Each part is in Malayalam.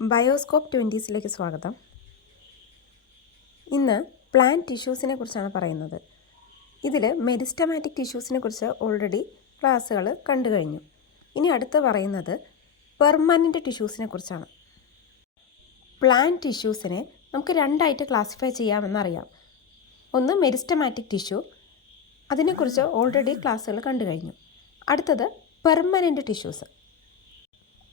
ബയോസ്കോപ്പ് 20സിലേക്ക് സ്വാഗതം. ഇന്ന് പ്ലാന്റ് ടിഷ്യൂസിനെ കുറിച്ചാണ് പറയുന്നത്. ഇതിൽ മെരിസ്റ്റമാറ്റിക് ടിഷ്യൂസിനെ കുറിച്ച് ഓൾറെഡി ക്ലാസ്സുകൾ കണ്ടു കഴിഞ്ഞു. ഇനി അടുത്ത് പറയുന്നത് പെർമനൻറ്റ് ടിഷ്യൂസിനെ കുറിച്ചാണ്. പ്ലാന്റ് ടിഷ്യൂസിനെ നമുക്ക് രണ്ടായിട്ട് ക്ലാസിഫൈ ചെയ്യാമെന്നറിയാം. ഒന്ന് മെരിസ്റ്റമാറ്റിക് ടിഷ്യൂ, അതിനെക്കുറിച്ച് ഓൾറെഡി ക്ലാസ്സുകൾ കണ്ടു കഴിഞ്ഞു. അടുത്തത് പെർമനൻറ്റ് ടിഷ്യൂസ്.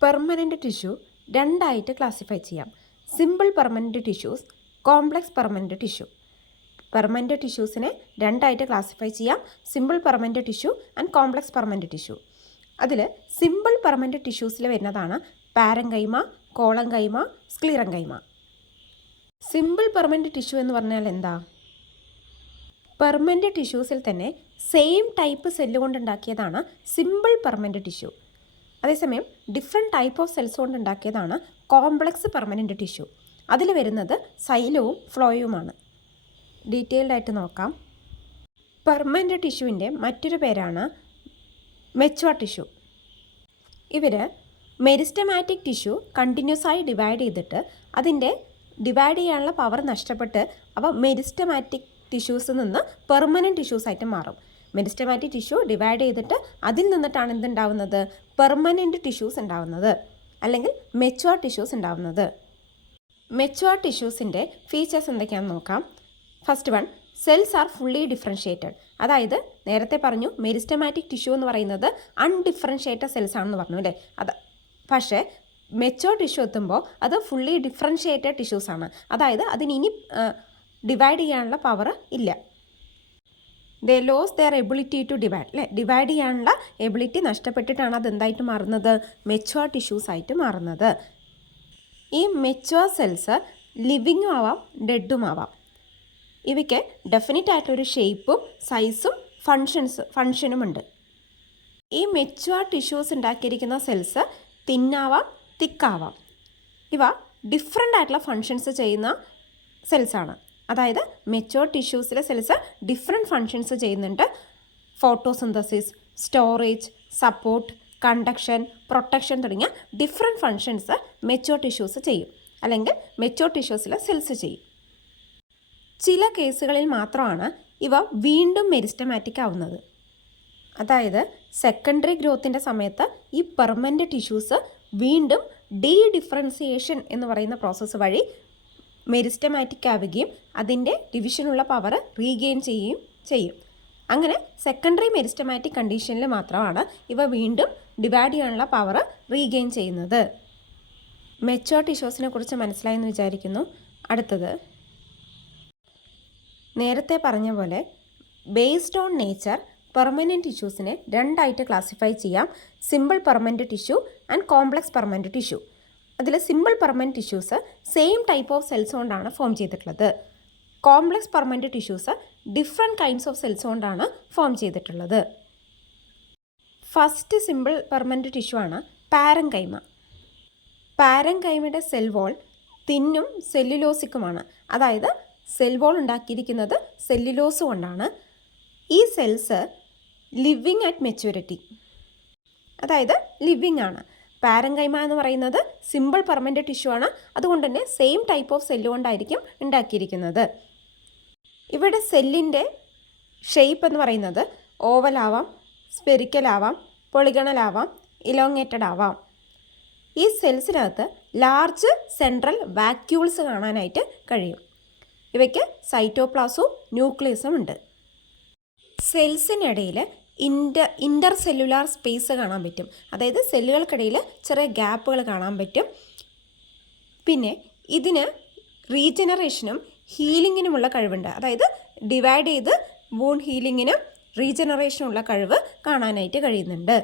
പെർമനൻറ്റ് ടിഷ്യൂ രണ്ടായിട്ട് ക്ലാസിഫൈ ചെയ്യാം. Simple permanent tissues, complex permanent tissue. Permanent ടിഷ്യൂസിനെ രണ്ടായിട്ട് ക്ലാസിഫൈ ചെയ്യാം. Simple permanent tissue and complex permanent tissue. അതിൽ സിമ്പിൾ പെർമനൻറ്റ് ടിഷ്യൂസിൽ വരുന്നതാണ് parenchyma, collenchyma, sclerenchyma. Simple permanent tissue എന്ന് പറഞ്ഞാൽ എന്താ? പെർമനൻറ്റ് ടിഷ്യൂസിൽ തന്നെ സെയിം ടൈപ്പ് സെല്ല് കൊണ്ടുണ്ടാക്കിയതാണ് സിമ്പിൾ പെർമനൻറ്റ് ടിഷ്യൂ. അതേസമയം ഡിഫറെൻറ്റ് ടൈപ്പ് ഓഫ് സെൽസ് കൊണ്ടുണ്ടാക്കിയതാണ് കോംപ്ലക്സ് പെർമനൻറ്റ് ടിഷ്യൂ. അതിൽ വരുന്നത് സൈലവും ഫ്ലോയുമാണ്. ഡീറ്റെയിൽഡ് ആയിട്ട് നോക്കാം. പെർമനൻറ്റ് ടിഷ്യൂവിൻ്റെ മറ്റൊരു പേരാണ് മെച്വർ ടിഷ്യൂ. ഇവർ മെരിസ്റ്റമാറ്റിക് ടിഷ്യൂ കണ്ടിന്യൂസ് ആയി ഡിവൈഡ് ചെയ്തിട്ട് അതിൻ്റെ ഡിവൈഡ് ചെയ്യാനുള്ള പവർ നഷ്ടപ്പെട്ട് അവ മെരിസ്റ്റമാറ്റിക് ടിഷ്യൂസിൽ നിന്ന് പെർമനൻറ്റ് ടിഷ്യൂസ് ആയിട്ട് മാറും. മെരിസ്റ്റമാറ്റിക് ടിഷ്യൂ ഡിവൈഡ് ചെയ്തിട്ട് അതിൽ നിന്നിട്ടാണ് എന്തുണ്ടാവുന്നത്? പെർമനൻറ്റ് ടിഷ്യൂസ് ഉണ്ടാവുന്നത്, അല്ലെങ്കിൽ മെച്വർ ടിഷ്യൂസ് ഉണ്ടാവുന്നത്. മെച്വർ ടിഷ്യൂസിൻ്റെ ഫീച്ചേഴ്സ് എന്തൊക്കെയാണെന്ന് നോക്കാം. First one, cells are fully differentiated. അതായത് നേരത്തെ പറഞ്ഞു മെരിസ്റ്റമാറ്റിക് ടിഷ്യൂ എന്ന് പറയുന്നത് അൺഡിഫറൻഷ്യേറ്റഡ് സെൽസ് ആണെന്ന് പറഞ്ഞു അല്ലേ? പക്ഷേ മെച്വർ ടിഷ്യൂ എത്തുമ്പോൾ അത് ഫുള്ളി ഡിഫറൻഷ്യേറ്റഡ് ടിഷ്യൂസാണ്. അതായത് അതിനി ഡിവൈഡ് ചെയ്യാനുള്ള പവർ ഇല്ല. They lose their ability to divide, അല്ലേ? ഡിവൈഡ് ചെയ്യാനുള്ള എബിലിറ്റി നഷ്ടപ്പെട്ടിട്ടാണ് അത് എന്തായിട്ട് മാറുന്നത്? മെച്വർ ടിഷ്യൂസ് ആയിട്ട് മാറുന്നത്. ഈ മെച്വർ സെൽസ് ലിവിങ്ങും ആവാം, ഡെഡും ആവാം. ഇവയ്ക്ക് ഡെഫിനറ്റ് ആയിട്ടൊരു ഷേപ്പും സൈസും ഫങ്ഷനുമുണ്ട്. ഈ മെച്വർ ടിഷ്യൂസ് ഉണ്ടാക്കിയിരിക്കുന്ന സെൽസ് തിന്നാവാം, തിക്കാവാം. ഇവ ഡിഫറെൻ്റ് ആയിട്ടുള്ള ഫങ്ഷൻസ് ചെയ്യുന്ന സെൽസാണ്. അതായത് മെച്വർ ടിഷ്യൂസിലെ സെൽസ് ഡിഫറെൻറ്റ് ഫങ്ഷൻസ് ചെയ്യുന്നുണ്ട്. Photosynthesis, storage, support, conduction, protection തുടങ്ങിയ ഡിഫറെൻറ്റ് ഫങ്ഷൻസ് മെച്വർ ടിഷ്യൂസ് ചെയ്യും, അല്ലെങ്കിൽ മെച്വർ ടിഷ്യൂസിലെ സെൽസ് ചെയ്യും. ചില കേസുകളിൽ മാത്രമാണ് ഇവ വീണ്ടും മെരിസ്റ്റമാറ്റിക് ആവുന്നത്. അതായത് സെക്കൻഡറി ഗ്രോത്തിൻ്റെ സമയത്ത് ഈ പെർമനൻറ്റ് ടിഷ്യൂസ് വീണ്ടും ഡിഫറൻസിയേഷൻ എന്ന് പറയുന്ന പ്രോസസ്സ് വഴി മെരിസ്റ്റമാറ്റിക് ആവുകയും അതിൻ്റെ ഡിവിഷനുള്ള പവർ റീഗെയിൻ ചെയ്യും. അങ്ങനെ സെക്കൻഡറി മെരിസ്റ്റമാറ്റിക് കണ്ടീഷനിൽ മാത്രമാണ് ഇവ വീണ്ടും ഡിവൈഡ് ചെയ്യാനുള്ള പവർ റീഗെയിൻ ചെയ്യുന്നത്. മെച്വർ ടിഷ്യൂസിനെ കുറിച്ച് മനസ്സിലായെന്ന് വിചാരിക്കുന്നു. അടുത്തത്, നേരത്തെ പറഞ്ഞ പോലെ ബേസ്ഡ് ഓൺ നേച്ചർ പെർമനൻറ്റ് ടിഷ്യൂസിനെ രണ്ടായിട്ട് ക്ലാസിഫൈ ചെയ്യാം. Simple permanent tissue and complex permanent tissue. അതിൽ simple permanent tissues same type of cells കൊണ്ടാണ് ഫോം ചെയ്തിട്ടുള്ളത്. Complex permanent tissues different kinds of cells കൊണ്ടാണ് ഫോം ചെയ്തിട്ടുള്ളത്. ഫസ്റ്റ് സിമ്പിൾ പെർമനൻറ്റ് ടിഷ്യൂ ആണ് പാരങ്കൈമ. പാരങ്കൈമയുടെ സെൽ വോൾ തിന്നും സെല്ലുലോസിക്കുമാണ്. അതായത് സെൽ വോൾ ഉണ്ടാക്കിയിരിക്കുന്നത് സെല്ലുലോസ് കൊണ്ടാണ്. ഈ സെൽസ് ലിവിങ് അറ്റ് മെച്യൂരിറ്റി, അതായത് ലിവിങ് ആണ്. പാരങ്കൈമ എന്ന് പറയുന്നത് സിമ്പിൾ പെർമനൻറ്റ് ടിഷ്യൂ ആണ്. അതുകൊണ്ട് തന്നെ സെയിം ടൈപ്പ് ഓഫ് സെല്ല് കൊണ്ടായിരിക്കും ഉണ്ടാക്കിയിരിക്കുന്നത്. ഇവിടെ സെല്ലിൻ്റെ ഷേപ്പ് എന്ന് പറയുന്നത് ഓവൽ ആവാം, സ്പെറിക്കൽ ആവാം, പൊളിഗണൽ ആവാം, ഇലോങ്ങേറ്റഡ് ആവാം. ഈ സെൽസിനകത്ത് ലാർജ് സെൻട്രൽ വാക്യൂൾസ് കാണാനായിട്ട് കഴിയും. ഇവയ്ക്ക് സൈറ്റോപ്ലാസവും ന്യൂക്ലിയസും ഉണ്ട്. സെൽസിനിടയിൽ ഇൻ്റർ സെല്ലുലാർ സ്പേസ് കാണാൻ പറ്റും. അതായത് സെല്ലുകൾക്കിടയിൽ ചെറിയ ഗ്യാപ്പുകൾ കാണാൻ പറ്റും. പിന്നെ ഇതിന് റീജനറേഷനും ഹീലിങ്ങിനുമുള്ള കഴിവുണ്ട്. അതായത് ഡിവൈഡ് ചെയ്ത് വൂണ്ട് ഹീലിങ്ങിനും റീജനറേഷനുള്ള കഴിവ് കാണാനായിട്ട് കഴിയുന്നുണ്ട്.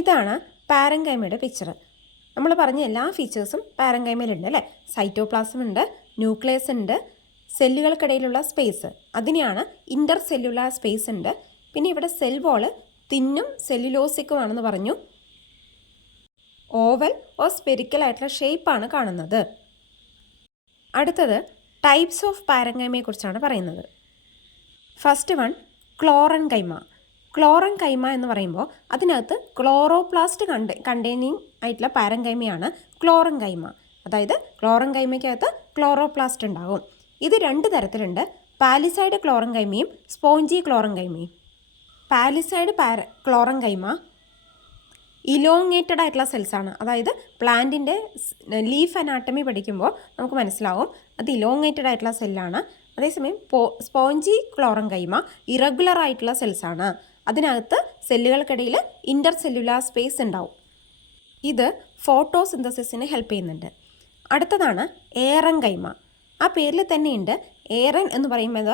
ഇതാണ് പാരങ്കൈമയുടെ പിക്ചർ. നമ്മൾ പറഞ്ഞ എല്ലാ ഫീച്ചേഴ്സും പാരങ്കൈമയിലുണ്ട്, അല്ലേ? സൈറ്റോപ്ലാസം ഉണ്ട്, ന്യൂക്ലിയസ് ഉണ്ട്, സെല്ലുകൾക്കിടയിലുള്ള സ്പേസ് അതിനെയാണ് ഇൻ്റർ സെല്ലുലാർ സ്പേസ് ഉണ്ട്. പിന്നെ ഇവിടെ സെൽ വോള് തിന്നും സെല്ലുലോസിക്കുമാണെന്ന് പറഞ്ഞു. ഓവൽ ഓർ സ്പെറിക്കൽ ആയിട്ടുള്ള ഷേപ്പാണ് കാണുന്നത്. അടുത്തത് ടൈപ്സ് ഓഫ് പാരങ്കൈമയെക്കുറിച്ചാണ് പറയുന്നത്. First one, ക്ലോറൻകൈമ. ക്ലോറൻകൈമ എന്ന് പറയുമ്പോൾ അതിനകത്ത് ക്ലോറോപ്ലാസ്റ്റ് കണ്ടെയ്നിങ് ആയിട്ടുള്ള പാരങ്കൈമയാണ് ക്ലോറൻകൈമ. അതായത് ക്ലോറൻകൈമയ്ക്കകത്ത് ക്ലോറോപ്ലാസ്റ്റ് ഉണ്ടാകും. ഇത് 2 തരത്തിലുണ്ട്, പാലിസൈഡ് ക്ലോറൻകൈമയും സ്പോഞ്ചി ക്ലോറൻകൈമയും. പാലിസൈഡ് ക്ലോറൻകൈമ ഇലോങ്ങേറ്റഡ് ആയിട്ടുള്ള സെൽസാണ്. അതായത് പ്ലാന്റിൻ്റെ ലീഫ് അനാട്ടമി പഠിക്കുമ്പോൾ നമുക്ക് മനസ്സിലാവും അത് ഇലോങ്ങേറ്റഡ് ആയിട്ടുള്ള സെല്ലാണ്. അതേസമയം സ്പോഞ്ചി ക്ലോറൻകൈമ ഇറഗുലർ ആയിട്ടുള്ള സെൽസാണ്. അതിനകത്ത് സെല്ലുകൾക്കിടയിൽ ഇൻ്റർ സെല്ലുലാർ സ്പേസ് ഉണ്ടാവും. ഇത് ഫോട്ടോസിന്തസിസിന് ഹെൽപ്പ് ചെയ്യുന്നുണ്ട്. അടുത്തതാണ് ഏറൻകൈമ. ആ പേരിൽ തന്നെയുണ്ട്. ഏറൻ എന്ന് പറയുമ്പോൾ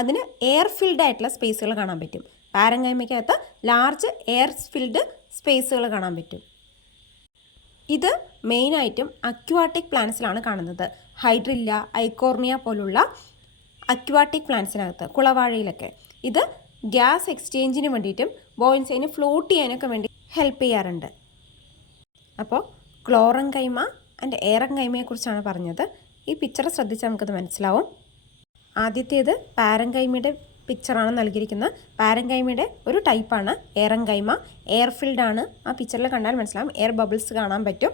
അതിന് എയർ ഫിൽഡ് ആയിട്ടുള്ള സ്പേസുകൾ കാണാൻ പറ്റും. പാരൻകൈമയ്ക്കകത്ത് ലാർജ് എയർ ഫിൽഡ് സ്പേസുകൾ കാണാൻ പറ്റും. ഇത് മെയിനായിട്ടും അക്വാട്ടിക് പ്ലാന്റ്സിലാണ് കാണുന്നത്. ഹൈഡ്രില്ല, ഐക്കോർണിയ പോലുള്ള അക്വാട്ടിക് പ്ലാന്റ്സിനകത്ത്, കുളവാഴയിലൊക്കെ. ഇത് ഗ്യാസ് എക്സ്ചേഞ്ചിന് വേണ്ടിയിട്ടും ബോയിൻസിന് ഫ്ലോട്ട് ചെയ്യാനൊക്കെ വേണ്ടി ഹെൽപ്പ് ചെയ്യാറുണ്ട്. അപ്പോൾ ക്ലോറൻകൈമ ആൻഡ് ഏറൻകൈമയെക്കുറിച്ചാണ് പറഞ്ഞത്. ഈ പിക്ചർ ശ്രദ്ധിച്ചാൽ നമുക്കത് മനസ്സിലാവും. ആദ്യത്തേത് പാരൻകൈമയുടെ പിക്ചറാണ് നൽകിയിരിക്കുന്നത്. പാരൻകൈമയുടെ ഒരു ടൈപ്പാണ് ഏറൻകൈമ. എയർ ഫിൽഡ് ആണ്. ആ പിക്ചറിൽ കണ്ടാൽ മനസ്സിലാവും, എയർ ബബിൾസ് കാണാൻ പറ്റും.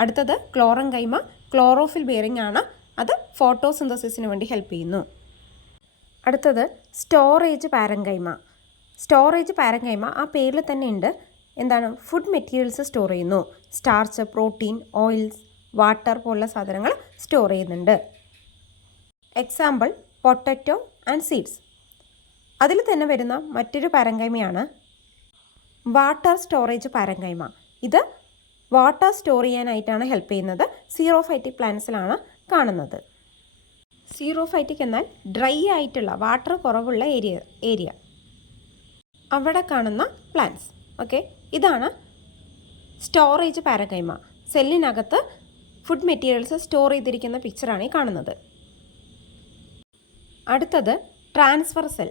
അടുത്തത് ക്ലോറൻകൈമ ക്ലോറോഫിൽ ബിയറിംഗ് ആണ്. അത് ഫോട്ടോസിന്തസിസിന് വേണ്ടി ഹെൽപ്പ് ചെയ്യുന്നു. അടുത്തത് സ്റ്റോറേജ് പാരൻകൈമ. സ്റ്റോറേജ് പാരൻകൈമ ആ പേരിൽ തന്നെ ഉണ്ട്. എന്താണ്? ഫുഡ് മെറ്റീരിയൽസ് സ്റ്റോർ ചെയ്യുന്നു. സ്റ്റാർച്ച്, പ്രോട്ടീൻ, ഓയിൽസ്, വാട്ടർ പോലുള്ള സാധനങ്ങൾ സ്റ്റോർ ചെയ്യുന്നുണ്ട്. Example potato and seeds. അതിൽ തന്നെ വരുന്ന മറ്റൊരു പാരൻകൈമയാണ് വാട്ടർ സ്റ്റോറേജ് പാരൻകൈമ. ഇത് വാട്ടർ സ്റ്റോർ ചെയ്യാനായിട്ടാണ് ഹെൽപ്പ് ചെയ്യുന്നത്. സീറോഫൈറ്റിക് പ്ലാന്റ്സിലാണ് കാണുന്നത്. സീറോഫൈറ്റിക് എന്നാൽ ഡ്രൈ ആയിട്ടുള്ള, വാട്ടർ കുറവുള്ള ഏരിയ അവിടെ കാണുന്ന പ്ലാന്റ്സ്. ഓക്കെ, ഇതാണ് സ്റ്റോറേജ് പാരൻകൈമ. സെല്ലിനകത്ത് ഫുഡ് മെറ്റീരിയൽസ് സ്റ്റോർ ചെയ്തിരിക്കുന്ന പിക്ചറാണ് ഈ കാണുന്നത്. അടുത്തത് ട്രാൻസ്ഫർ സെൽ.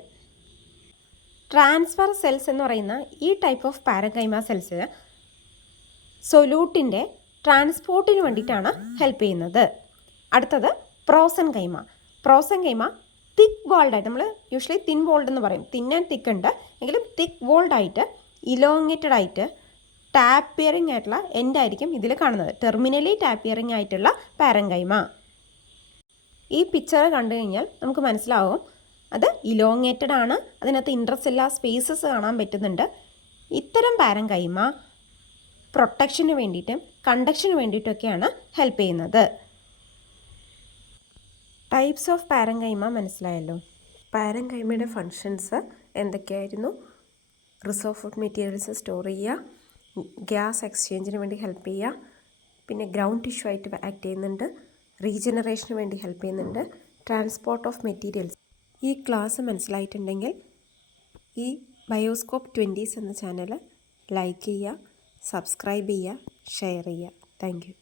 ട്രാൻസ്ഫർ സെൽസ് എന്ന് പറയുന്ന ഈ ടൈപ്പ് ഓഫ് പാരൻകൈമ സെൽസ് സൊല്യൂട്ടിൻ്റെ ട്രാൻസ്പോർട്ടിന് വേണ്ടിയിട്ടാണ് ഹെൽപ്പ് ചെയ്യുന്നത്. അടുത്തത് പ്രോസൻകൈമ. പ്രോസൻകൈമ തിക്ക് വോൾഡായിട്ട്, നമ്മൾ യൂഷ്വലി തിൻ വോൾഡ് എന്ന് പറയും. തിൻ ആൻഡ് തിക്ക് ഉണ്ട്, എങ്കിലും തിക്ക് വോൾഡായിട്ട് ഇലോങ്ങേറ്റഡ് ആയിട്ട് ടാപ്പിയറിംഗ് ആയിട്ടുള്ള എൻഡായിരിക്കും ഇതിൽ കാണുന്നത്. ടെർമിനലി ടാപ്പിയറിംഗ് ആയിട്ടുള്ള പാരൻകൈമ. ഈ പിക്ചർ കണ്ടു കഴിഞ്ഞാൽ നമുക്ക് മനസ്സിലാവും അത് ഇലോങ്ങേറ്റഡ് ആണ്. അതിനകത്ത് ഇൻ്റർസെല്ലുലാർ സ്പേസസ് കാണാൻ പറ്റുന്നുണ്ട്. ഇത്തരം പാരൻകൈമ പ്രൊട്ടക്ഷന് വേണ്ടിയിട്ടും കണ്ടക്ഷന് വേണ്ടിയിട്ടൊക്കെയാണ് ഹെൽപ്പ് ചെയ്യുന്നത്. ടൈപ്സ് ഓഫ് പാരൻകൈമ മനസ്സിലായല്ലോ. പാരൻകൈമയുടെ ഫങ്ഷൻസ് എന്തൊക്കെയായിരുന്നു? റിസർവ് ഫുഡ് മെറ്റീരിയൽസ് സ്റ്റോർ ചെയ്യുക, ഗ്യാസ് എക്സ്ചേഞ്ചിന് വേണ്ടി ഹെൽപ്പ് ചെയ്യുക, പിന്നെ ഗ്രൗണ്ട് ടിഷ്യൂ ആയിട്ട് ആക്ട് ചെയ്യുന്നുണ്ട്, റീജനറേഷന് വേണ്ടി ഹെൽപ്പ് ചെയ്യുന്നുണ്ട്, ട്രാൻസ്പോർട്ട് ഓഫ് മെറ്റീരിയൽസ്. ഈ ക്ലാസ് മനസ്സിലായിട്ടുണ്ടെങ്കിൽ ഈ ബയോസ്കോപ്പ് 20s എന്ന ചാനൽ ലൈക്ക് ചെയ്യുക, സബ്സ്ക്രൈബ് ചെയ്യുക, ഷെയർ ചെയ്യുക. Thank you.